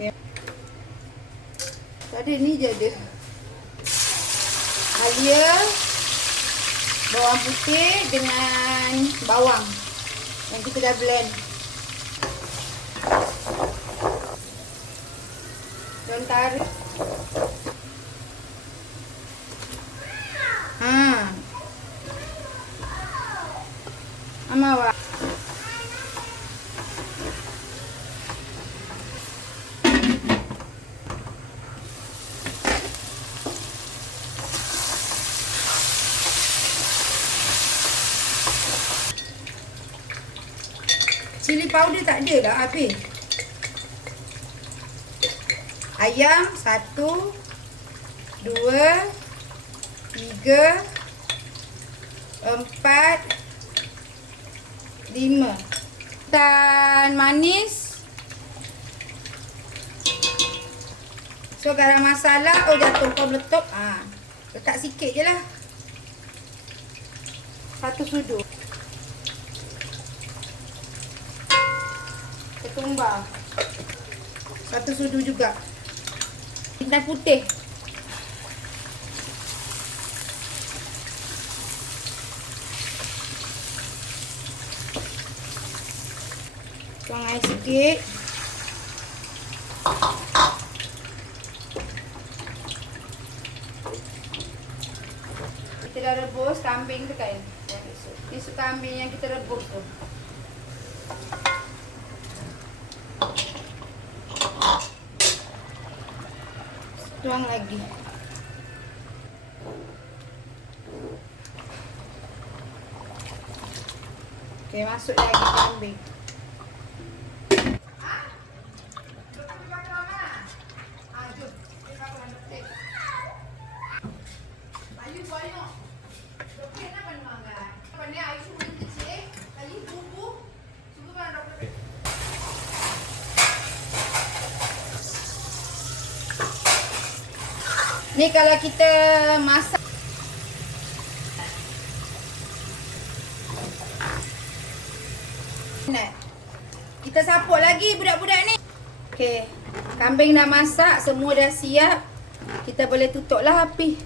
Okay. Tadi ni je dia. Halia, bawang putih dengan bawang yang kita dah blend. Daun tarik. Amawa. Cili powder tak ada dah habis. Ayam 1, 2, 3, 4, 5. Dan manis. So garam masala, jatuh kau meletup. Letak sikit je lah. 1 sudu. Ketumbar 1 sudu juga. Bintang putih. Tuang air sikit. Kita dah rebus kambing tu kan. Tisu kambing yang kita rebus tu. Tuang lagi. Okey, masuk lagi kambing. Ni kalau kita masak kita sapuk lagi budak-budak ni. Okey, kambing dah masak, semua dah siap. Kita boleh tutuplah api.